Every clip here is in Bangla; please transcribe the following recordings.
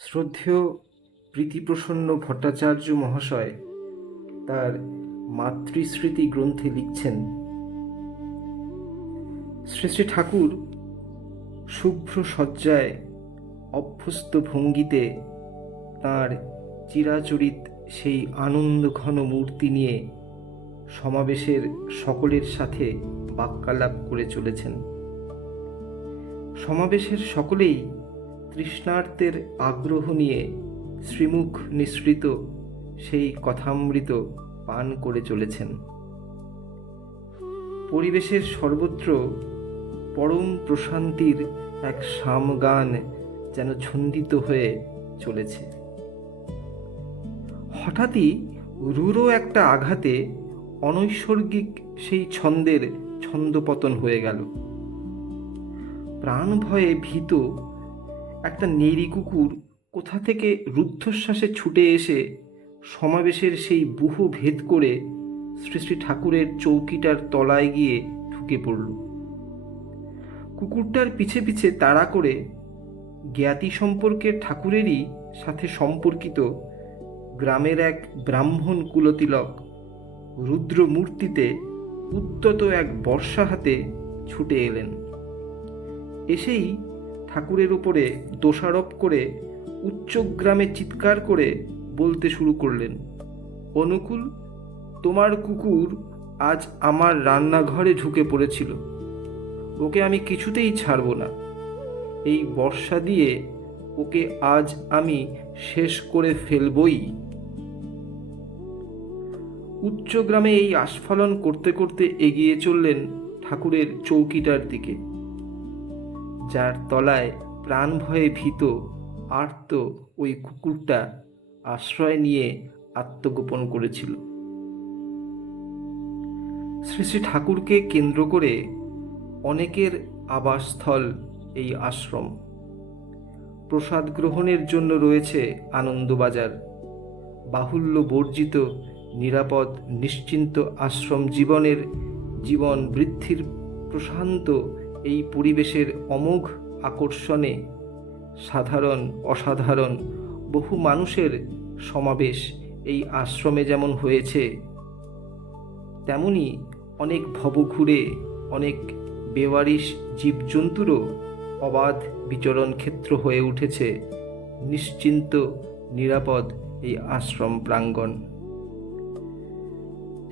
শ্রদ্ধেয় প্রীতিপ্রসন্ন ভট্টাচার্য মহাশয় তার মাতৃস্মৃতি গ্রন্থে লিখছেন, শ্রী শ্রী ঠাকুর শুভ্র সজ্জায় অভ্যস্ত ভঙ্গিতে তাঁর চিরাচরিত সেই আনন্দঘন মূর্তি নিয়ে সমাবেশের সকলের সাথে বাক্যালাপ করে চলেছেন। সমাবেশের সকলেই তৃষ্ণার্তের আগ্রহ নিয়ে শ্রীমুখ নিঃসৃত সেই কথামৃত পান করে চলেছেন। পরিবেশের সর্বত্র পরম প্রশান্তির এক সামগান যেন ছন্দিত হয়ে চলেছে। হঠাৎই রূঢ় একটা আঘাতে অনৈসর্গিক সেই ছন্দের ছন্দপতন হয়ে গেল। প্রাণ ভয়ে ভীত একটা নেড়ি কুকুর কোথা থেকে রুদ্ধশ্বাসে ছুটে এসে সমাবেশের সেই বুহ ভেদ করে শ্রী শ্রী ঠাকুরের চৌকিটার তলায় গিয়ে ঢুকে পড়ল। কুকুরটার পিছে পিছে তাড়া করে জ্ঞাতি সম্পর্কের ঠাকুরেরই সাথে সম্পর্কিত গ্রামের এক ব্রাহ্মণ কুলতিলক রুদ্র মূর্তিতে উত্তত এক বর্ষা হাতে ছুটে এলেন। এসেই ঠাকুরের উপরে দোষারোপ করে উচ্চগ্রামে চিৎকার করে বলতে শুরু করলেন, অনুকূল, তোমার কুকুর আজ আমার রান্নাঘরে ঢুকে পড়েছিল, ওকে আমি কিছুতেই ছাড়ব না। এই বর্ষা দিয়ে ওকে আজ আমি শেষ করে ফেলবই। উচ্চগ্রামে এই আস্ফালন করতে করতে এগিয়ে চললেন ঠাকুরের চৌকিটার দিকে, যার তলায় প্রাণ ভয়ে ভীত আর্ত ওই কুকুরটা আশ্রয় নিয়ে আত্মগোপন করেছিল। শ্রী শ্রী ঠাকুরকে কেন্দ্র করে অনেকের আবাসস্থল এই আশ্রম। প্রসাদ গ্রহণের জন্য রয়েছে আনন্দবাজার। বাহুল্য বর্জিত নিরাপদ নিশ্চিন্ত আশ্রম জীবন বৃদ্ধির প্রশান্ত এই পরিবেশের অমোঘ আকর্ষণে সাধারণ অসাধারণ বহু মানুষের সমাবেশ এই আশ্রমে যেমন হয়েছে, তেমনি অনেক ভবঘুরে অনেক বেওয়ারিশ জীবজন্তুরও অবাধ বিচরণ ক্ষেত্র হয়ে উঠেছে নিশ্চিন্ত নিরাপদ এই আশ্রম প্রাঙ্গণ।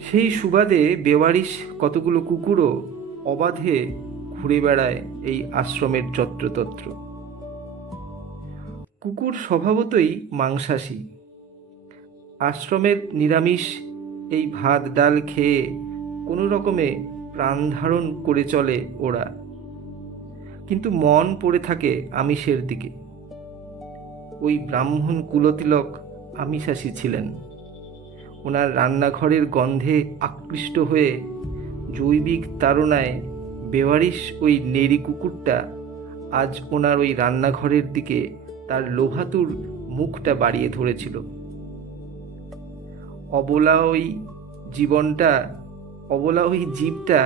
সেই সুবাদে বেওয়ারিশ কতগুলো কুকুরও অবাধে ঘুরে বেড়ায় এই আশ্রমের যত্রতত্র। কুকুর স্বভাবতই মাংসাশী। আশ্রমের নিরামিষ এই ভাত ডাল খেয়ে কোনো রকমে প্রাণ ধারণ করে চলে ওরা, কিন্তু মন পড়ে থাকে আমিষের দিকে। ওই ব্রাহ্মণ কুলতিলক আমিষাশী ছিলেন। ওনার রান্নাঘরের গন্ধে আকৃষ্ট হয়ে জৈবিক তাড়নায় বেওয়ারিশ ওই নেড়ি কুকুরটা আজ ওনার ওই রান্নাঘরের দিকে তার লোভাতুর মুখটা বাড়িয়ে ধরেছিল। অবলা ওই জীবটা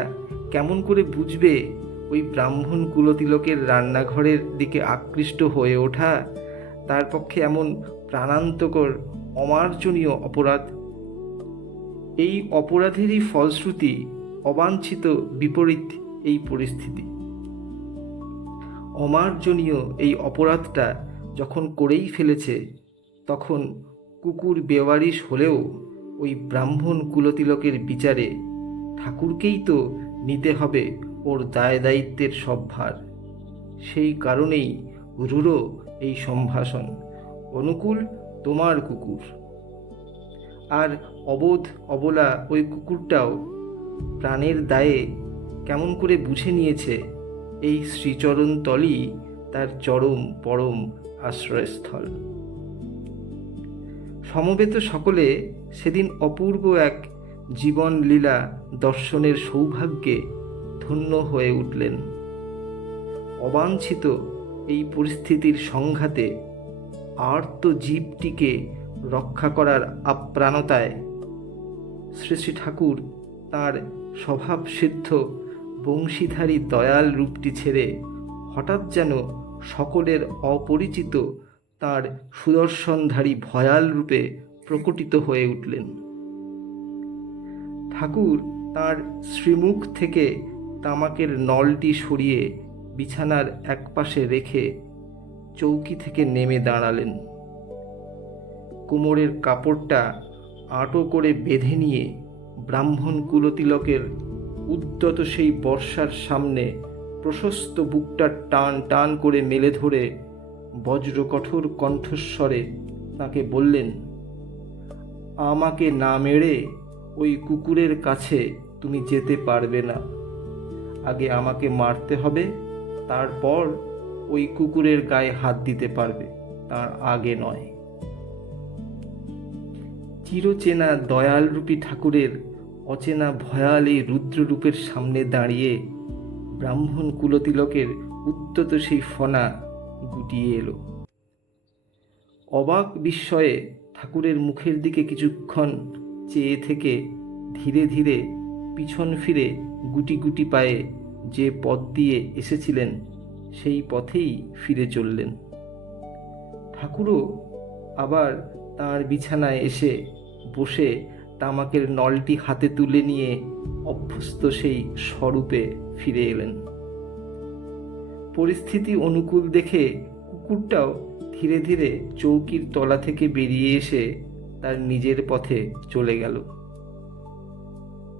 কেমন করে বুঝবে ওই ব্রাহ্মণ কুলতিলকের রান্নাঘরের দিকে আকৃষ্ট হয়ে ওঠা তার পক্ষে এমন প্রাণান্তকর অমার্জনীয় অপরাধ। এই অপরাধেরই ফলশ্রুতি অবাঞ্ছিত বিপরীত এই পরিস্থিতি। অমার্জনীয় এই অপরাধটা যখন করেই ফেলেছে, তখন কুকুর বেওয়ারিশ হলেও ওই ব্রাহ্মণ কুলতিলকের বিচারে ঠাকুরকেই তো নিতে হবে ওর দায় দায়িত্বের সব ভার। সেই কারণেই রূঢ় এই সম্ভাষণ, অনুকূল, তোমার কুকুর। আর অবোধ অবলা ওই কুকুরটাও প্রাণের দায়ে কেমন করে বুঝে নিয়েছে এই শ্রীচরণ তলই তার চরম পরম আশ্রয়স্থল। সমবেত সকলে সেদিন অপূর্ব এক জীবন লীলা দর্শনের সৌভাগ্যে ধন্য হয়ে উঠলেন। অবাঞ্ছিত এই পরিস্থিতির সংঘাতে আর্ত জীবটিকে রক্ষা করার আপ্রাণতায় শ্রী শ্রী ঠাকুর তাঁর স্বভাবসিদ্ধ বংশীধারী দয়াল রূপটি ছেড়ে হঠাৎ যেন সকলের অপরিচিত তার সুদর্শনধারী ভয়াল রূপে প্রকটিত হয়ে উঠলেন। ঠাকুর তার শ্রীমুখ থেকে তামাকের নলটি সরিয়ে বিছানার একপাশে রেখে চৌকি থেকে নেমে দাঁড়ালেন। কোমরের কাপড়টা আঁটো করে বেঁধে নিয়ে ব্রাহ্মণ কুলতিলকের উদ্যত সেই বর্ষার সামনে প্রশস্ত বুকটা টান টান করে মেলে ধরে বজ্রকঠোর কণ্ঠস্বরে তাকে বললেন, আমাকে না মেরে ওই কুকুরের কাছে তুমি যেতে পারবে না। আগে আমাকে মারতে হবে, তারপর ওই কুকুরের গায়ে হাত দিতে পারবে, তার আগে নয়। চিরচেনা দয়ালরূপী ঠাকুরের অচেনা ভয়াল এই রুদ্ররূপের সামনে দাঁড়িয়ে ব্রাহ্মণ কুলতিলকের উদ্যত সেই ফনা গুটিয়ে এলো। অবাক বিস্ময়ে ঠাকুরের মুখের দিকে কিছুক্ষণ চেয়ে থেকে ধীরে ধীরে পিছন ফিরে গুটি গুটি পায়ে যে পথ দিয়ে এসেছিলেন সেই পথেই ফিরে চললেন। ঠাকুরও আবার তাঁর বিছানায় এসে বসে তামাকের নলটি হাতে তুলে নিয়ে অভ্যস্ত সেই স্বরূপে ফিরে এলেন। পরিস্থিতি অনুকূল দেখে কুকুরটাও ধীরে ধীরে চৌকির তলা থেকে বেরিয়ে এসে তার নিজের পথে চলে গেল।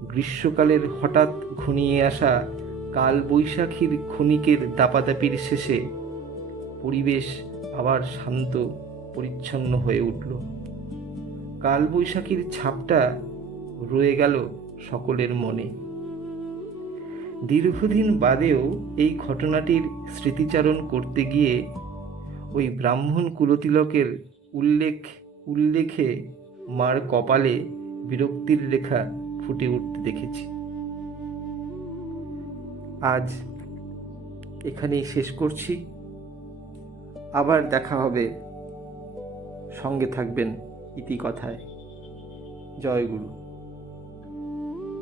গ্রীষ্মকালের হঠাৎ ঘনিয়ে আসা কাল বৈশাখীর ক্ষণিকের দাপাদাপির শেষে পরিবেশ আবার শান্ত পরিচ্ছন্ন হয়ে উঠল। কাল বৈশাখীর ছাপটা রয়ে গেল সকলের মনে। দীর্ঘদিন বাদেও এই ঘটনাটির স্মৃতিচারণ করতে গিয়ে ওই ব্রাহ্মণ কুলতিলকের উল্লেখে মার কপালে বিরক্তির রেখা ফুটে উঠতে দেখেছি। আজ এখানেই শেষ করছি। আবার দেখা হবে। সঙ্গে থাকবেন ইতিকথায়। জয় গুরু।